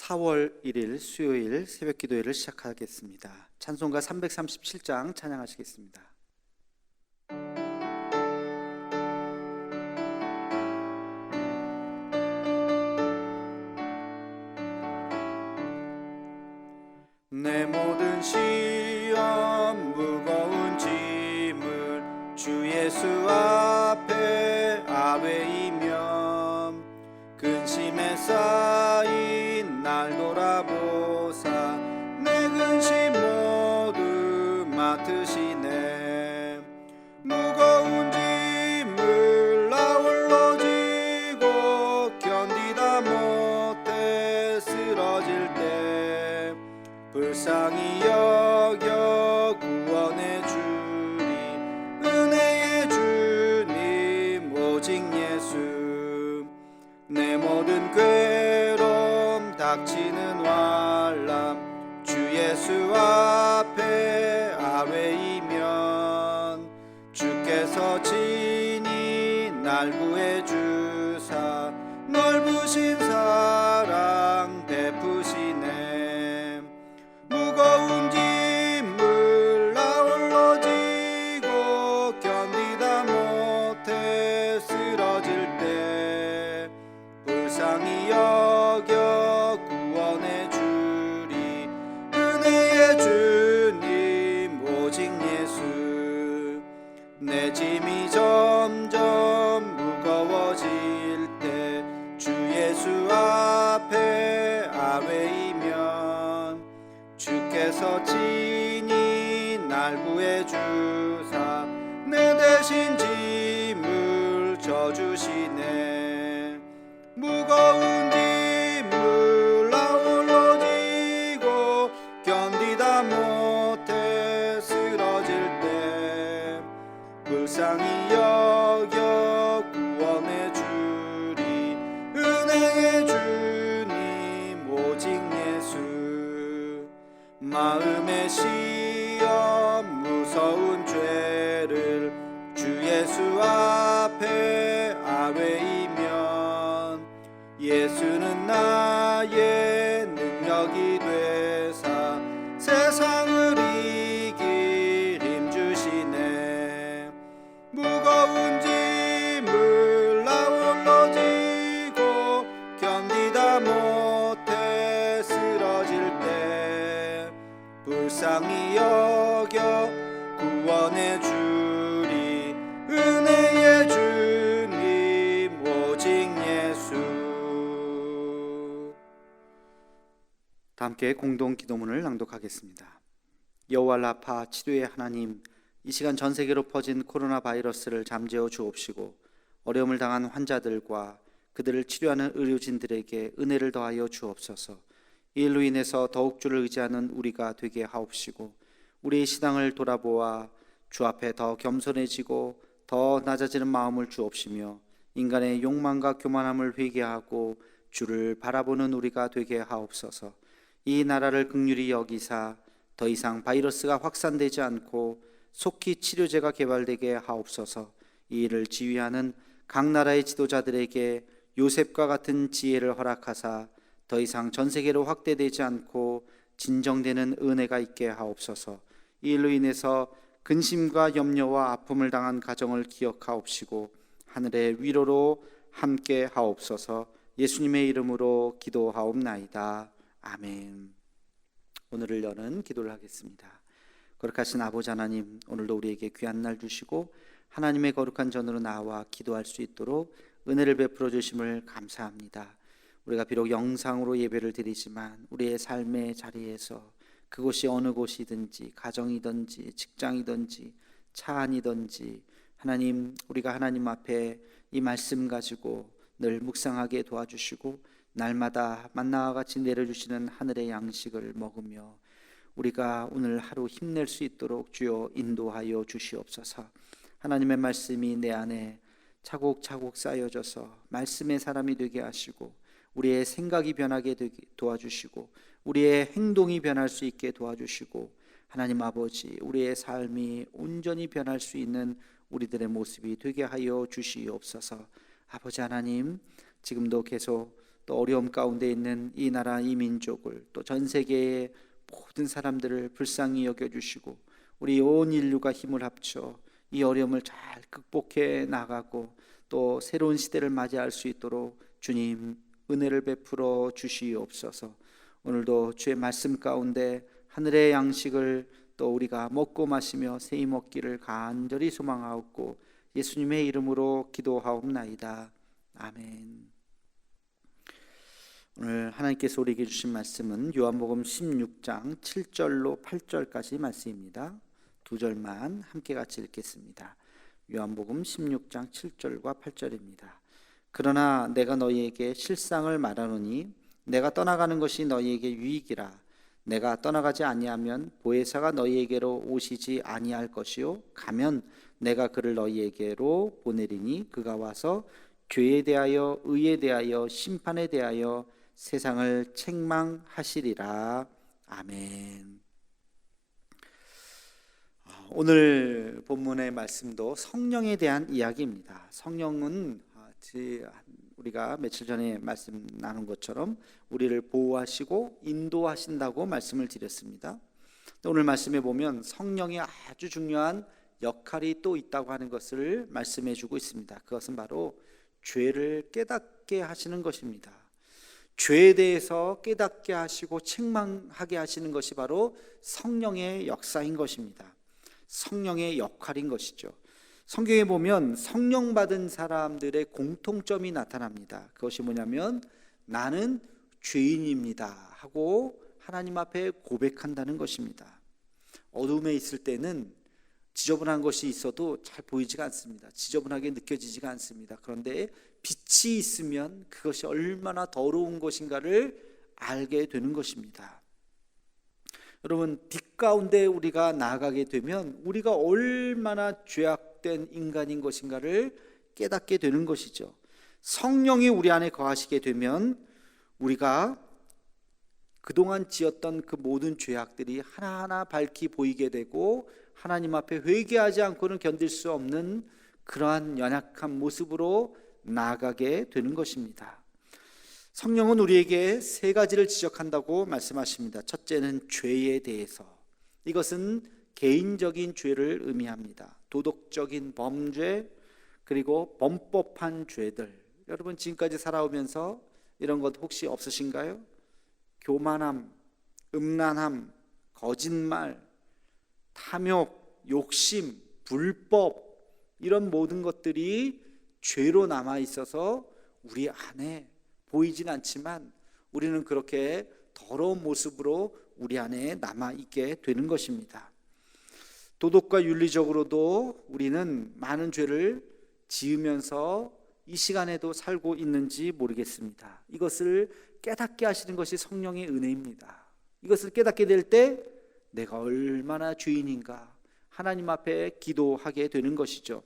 4월 1일 수요일 새벽 기도회를 시작하겠습니다. 찬송가 337장 찬양하시겠습니다. 내 모든 시험 무거운 짐을 주 예수 앞에 아뢰이며 근심에 쌓인 날 돌아보사 내 근심 모두 맡으시네. 무거운 짐을 나 홀로 지고 견디다 못해 쓰러질 때 불쌍히 여겨 구원해 주리 은혜의 주님 오직 예수. 내 모든 괴로움 닥치는 환난 주 예수 앞에 아뢰이면 주께서 친히 날 구해 주사 넓으신 사랑 베푸시네. 무거운 짐을 나 홀로 지고 견디다 못해 쓰러질 때 불쌍히 여겨 구원해 주리 은혜의 주님 오직 예수. 내 짐이 점점 무거워질 때 주 예수 앞에 아뢰이면 주께서 친히 날 구해 주사 내 대신 짐을 져주시네. 무거운 짐을 나 홀로 지고 견디다 못해 쓰러질 때 불쌍히 여겨 구원해 주리 은혜의 주님 오직 예수. 마음의 시험 무서운 죄를 주 예수 앞에 아뢰이면 예수는 나의 능력이 되사 세상을 이길 힘 주시네. 무거운 짐을 나 홀로 지고 견디다 못해 쓰러질 때 불쌍히 여겨 구원해 주리 은혜의 주님 오직 예수. 다 함께 공동 기도문을 낭독하겠습니다. 여호와 라파 치료의 하나님, 이 시간 전 세계로 퍼진 코로나 바이러스를 잠재워 주옵시고 어려움을 당한 환자들과 그들을 치료하는 의료진들에게 은혜를 더하여 주옵소서. 이 일로 인해서 더욱 주를 의지하는 우리가 되게 하옵시고 우리의 신앙을 돌아보아 주 앞에 더 겸손해지고 더 낮아지는 마음을 주옵시며 인간의 욕망과 교만함을 회개하고 주를 바라보는 우리가 되게 하옵소서. 이 나라를 긍휼히 여기사 더 이상 바이러스가 확산되지 않고 속히 치료제가 개발되게 하옵소서. 이 일을 지휘하는 각 나라의 지도자들에게 요셉과 같은 지혜를 허락하사 더 이상 전 세계로 확대되지 않고 진정되는 은혜가 있게 하옵소서. 이 일로 인해서 근심과 염려와 아픔을 당한 가정을 기억하옵시고 하늘의 위로로 함께 하옵소서. 예수님의 이름으로 기도하옵나이다. 아멘. 오늘을 여는 기도를 하겠습니다. 거룩하신 아버지 하나님, 오늘도 우리에게 귀한 날 주시고 하나님의 거룩한 전으로 나와 기도할 수 있도록 은혜를 베풀어 주심을 감사합니다. 우리가 비록 영상으로 예배를 드리지만 우리의 삶의 자리에서 그곳이 어느 곳이든지 가정이든지 직장이든지 차 안이든지 하나님, 우리가 하나님 앞에 이 말씀 가지고 늘 묵상하게 도와주시고 날마다 만나와 같이 내려주시는 하늘의 양식을 먹으며 우리가 오늘 하루 힘낼 수 있도록 주여 인도하여 주시옵소서. 하나님의 말씀이 내 안에 차곡차곡 쌓여져서 말씀의 사람이 되게 하시고 우리의 생각이 변하게 되게 도와주시고 우리의 행동이 변할 수 있게 도와주시고 하나님 아버지, 우리의 삶이 온전히 변할 수 있는 우리들의 모습이 되게 하여 주시옵소서. 아버지 하나님, 지금도 계속 또 어려움 가운데 있는 이 나라 이 민족을 또 전 세계의 모든 사람들을 불쌍히 여겨주시고 우리 온 인류가 힘을 합쳐 이 어려움을 잘 극복해 나가고 또 새로운 시대를 맞이할 수 있도록 주님 은혜를 베풀어 주시옵소서. 오늘도 주의 말씀 가운데 하늘의 양식을 또 우리가 먹고 마시며 새히 먹기를 간절히 소망하옵고 예수님의 이름으로 기도하옵나이다. 아멘. 오늘 하나님께서 우리에게 주신 말씀은 요한복음 16장 7절로 8절까지 말씀입니다. 두 절만 함께 같이 읽겠습니다. 요한복음 16장 7절과 8절입니다. 그러나 내가 너희에게 실상을 말하노니 내가 떠나가는 것이 너희에게 유익이라. 내가 떠나가지 아니하면 보혜사가 너희에게로 오시지 아니할 것이요 가면 내가 그를 너희에게로 보내리니 그가 와서 죄에 대하여 의에 대하여 심판에 대하여 세상을 책망하시리라. 아멘. 오늘 본문의 말씀도 성령에 대한 이야기입니다. 성령은 우리가 며칠 전에 말씀 나눈 것처럼 우리를 보호하시고 인도하신다고 말씀을 드렸습니다. 오늘 말씀에 보면 성령이 아주 중요한 역할이 또 있다고 하는 것을 말씀해 주고 있습니다. 그것은 바로 죄를 깨닫게 하시는 것입니다. 죄에 대해서 깨닫게 하시고 책망하게 하시는 것이 바로 성령의 역사인 것입니다. 성령의 역할인 것이죠. 성경에 보면 성령 받은 사람들의 공통점이 나타납니다. 그것이 뭐냐면 나는 죄인입니다 하고 하나님 앞에 고백한다는 것입니다. 어둠에 있을 때는 지저분한 것이 있어도 잘 보이지가 않습니다. 지저분하게 느껴지지가 않습니다. 그런데 빛이 있으면 그것이 얼마나 더러운 것인가를 알게 되는 것입니다. 여러분, 빛 가운데 우리가 나아가게 되면 우리가 얼마나 죄악된 인간인 것인가를 깨닫게 되는 것이죠. 성령이 우리 안에 거하시게 되면 우리가 그동안 지었던 그 모든 죄악들이 하나하나 밝히 보이게 되고 하나님 앞에 회개하지 않고는 견딜 수 없는 그러한 연약한 모습으로 나아가게 되는 것입니다. 성령은 우리에게 세 가지를 지적한다고 말씀하십니다. 첫째는 죄에 대해서. 이것은 개인적인 죄를 의미합니다. 도덕적인 범죄, 그리고 범법한 죄들. 여러분 지금까지 살아오면서 이런 것 혹시 없으신가요? 교만함, 음란함, 거짓말, 탐욕, 욕심, 불법, 이런 모든 것들이 죄로 남아 있어서 우리 안에 보이진 않지만 우리는 그렇게 더러운 모습으로 우리 안에 남아 있게 되는 것입니다. 도덕과 윤리적으로도 우리는 많은 죄를 지으면서 이 시간에도 살고 있는지 모르겠습니다. 이것을 깨닫게 하시는 것이 성령의 은혜입니다. 이것을 깨닫게 될 때 내가 얼마나 죄인인가 하나님 앞에 기도하게 되는 것이죠.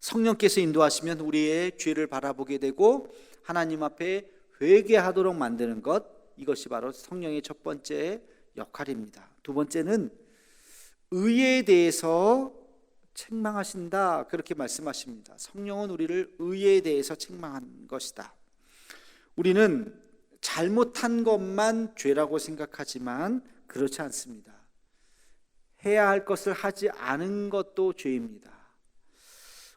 성령께서 인도하시면 우리의 죄를 바라보게 되고 하나님 앞에 회개하도록 만드는 것, 이것이 바로 성령의 첫 번째 역할입니다. 두 번째는 의에 대해서 책망하신다, 그렇게 말씀하십니다. 성령은 우리를 의에 대해서 책망한 것이다. 우리는 잘못한 것만 죄라고 생각하지만 그렇지 않습니다. 해야 할 것을 하지 않은 것도 죄입니다.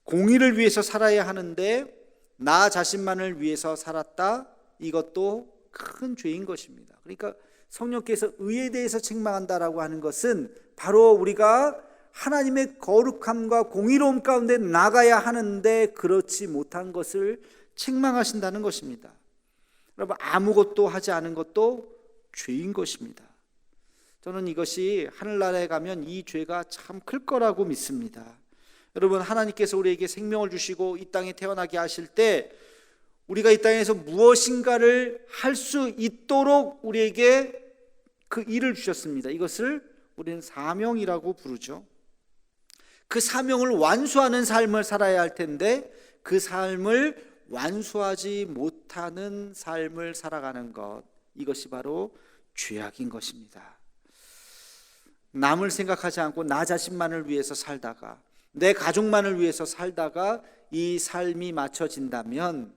공의를 위해서 살아야 하는데 나 자신만을 위해서 살았다, 이것도 큰 죄인 것입니다. 그러니까 성령께서 의에 대해서 책망한다라고 하는 것은 바로 우리가 하나님의 거룩함과 공의로움 가운데 나가야 하는데 그렇지 못한 것을 책망하신다는 것입니다. 여러분, 아무것도 하지 않은 것도 죄인 것입니다. 저는 이것이 하늘나라에 가면 이 죄가 참 클 거라고 믿습니다. 여러분, 하나님께서 우리에게 생명을 주시고 이 땅에 태어나게 하실 때 우리가 이 땅에서 무엇인가를 할 수 있도록 우리에게 그 일을 주셨습니다. 이것을 우리는 사명이라고 부르죠. 그 사명을 완수하는 삶을 살아야 할 텐데 그 삶을 완수하지 못하는 삶을 살아가는 것, 이것이 바로 죄악인 것입니다. 남을 생각하지 않고 나 자신만을 위해서 살다가, 내 가족만을 위해서 살다가 이 삶이 맞춰진다면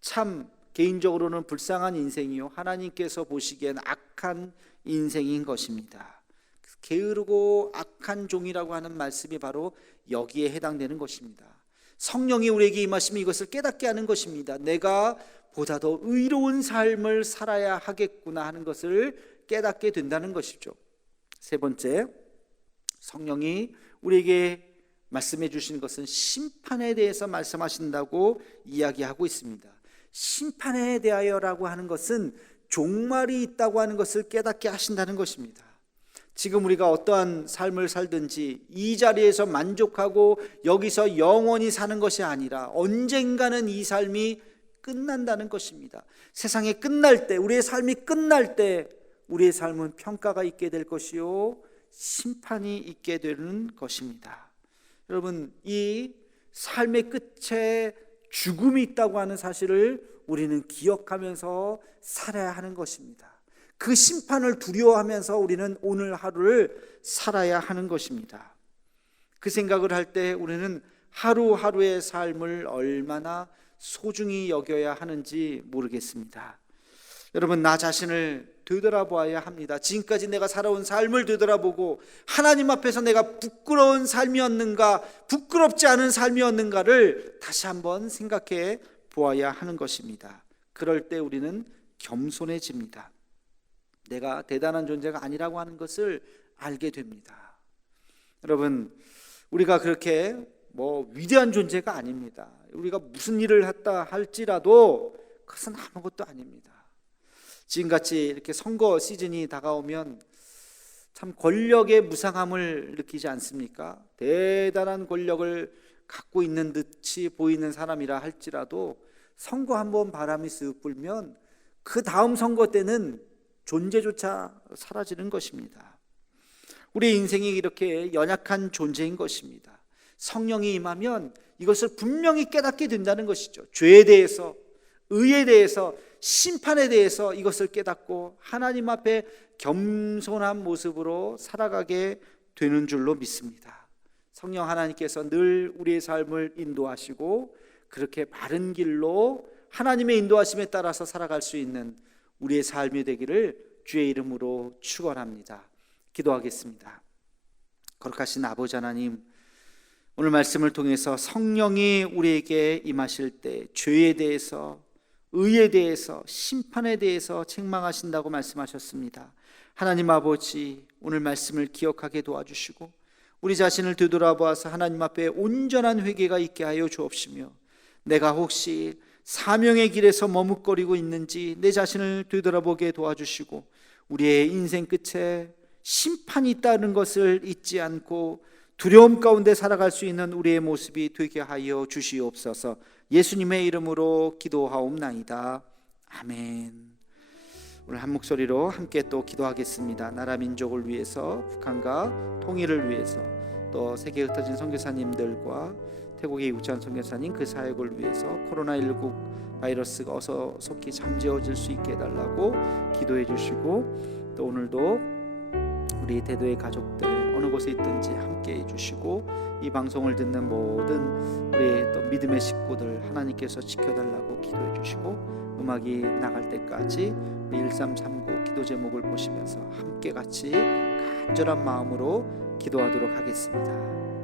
참 개인적으로는 불쌍한 인생이요 하나님께서 보시기엔 악한 인생인 것입니다. 게으르고 악한 종이라고 하는 말씀이 바로 여기에 해당되는 것입니다. 성령이 우리에게 임하시면 이것을 깨닫게 하는 것입니다. 내가 보다 더 의로운 삶을 살아야 하겠구나 하는 것을 깨닫게 된다는 것이죠. 세 번째, 성령이 우리에게 말씀해 주시는 것은 심판에 대해서 말씀하신다고 이야기하고 있습니다. 심판에 대하여라고 하는 것은 종말이 있다고 하는 것을 깨닫게 하신다는 것입니다. 지금 우리가 어떠한 삶을 살든지 이 자리에서 만족하고 여기서 영원히 사는 것이 아니라 언젠가는 이 삶이 끝난다는 것입니다. 세상이 끝날 때, 우리의 삶이 끝날 때 우리의 삶은 평가가 있게 될 것이요 심판이 있게 되는 것입니다. 여러분, 이 삶의 끝에 죽음이 있다고 하는 사실을 우리는 기억하면서 살아야 하는 것입니다. 그 심판을 두려워하면서 우리는 오늘 하루를 살아야 하는 것입니다. 그 생각을 할 때 우리는 하루하루의 삶을 얼마나 소중히 여겨야 하는지 모르겠습니다. 여러분, 나 자신을 되돌아보아야 합니다. 지금까지 내가 살아온 삶을 되돌아보고 하나님 앞에서 내가 부끄러운 삶이었는가, 부끄럽지 않은 삶이었는가를 다시 한번 생각해 보아야 하는 것입니다. 그럴 때 우리는 겸손해집니다. 내가 대단한 존재가 아니라고 하는 것을 알게 됩니다. 여러분, 우리가 그렇게 위대한 존재가 아닙니다. 우리가 무슨 일을 했다 할지라도 그것은 아무것도 아닙니다. 지금같이 이렇게 선거 시즌이 다가오면 참 권력의 무상함을 느끼지 않습니까? 대단한 권력을 갖고 있는 듯이 보이는 사람이라 할지라도 선거 한번 바람이 쓱 불면 그 다음 선거 때는 존재조차 사라지는 것입니다. 우리 인생이 이렇게 연약한 존재인 것입니다. 성령이 임하면 이것을 분명히 깨닫게 된다는 것이죠. 죄에 대해서, 의에 대해서, 심판에 대해서 이것을 깨닫고 하나님 앞에 겸손한 모습으로 살아가게 되는 줄로 믿습니다. 성령 하나님께서 늘 우리의 삶을 인도하시고 그렇게 바른 길로 하나님의 인도하심에 따라서 살아갈 수 있는 우리의 삶이 되기를 주의 이름으로 축원합니다. 기도하겠습니다. 거룩하신 아버지 하나님, 오늘 말씀을 통해서 성령이 우리에게 임하실 때 죄에 대해서, 의에 대해서, 심판에 대해서 책망하신다고 말씀하셨습니다. 하나님 아버지, 오늘 말씀을 기억하게 도와주시고 우리 자신을 되돌아보아서 하나님 앞에 온전한 회개가 있게 하여 주옵시며, 내가 혹시 사명의 길에서 머뭇거리고 있는지 내 자신을 되돌아보게 도와주시고 우리의 인생 끝에 심판이 있다는 것을 잊지 않고 두려움 가운데 살아갈 수 있는 우리의 모습이 되게 하여 주시옵소서. 예수님의 이름으로 기도하옵나이다. 아멘. 오늘 한 목소리로 함께 또 기도하겠습니다. 나라 민족을 위해서, 북한과 통일을 위해서, 또 세계에 흩어진 선교사님들과 태국의 이우찬 선교사님 그 사역을 위해서 코로나19 바이러스가 어서 속히 잠재워질 수 있게 해달라고 기도해 주시고, 또 오늘도 우리 대도의 가족들 어느 곳에 있든지 함께 해주시고 이 방송을 듣는 모든 우리 또 믿음의 식구들 하나님께서 지켜달라고 기도해 주시고, 음악이 나갈 때까지 1339 기도 제목을 보시면서 함께 같이 간절한 마음으로 기도하도록 하겠습니다.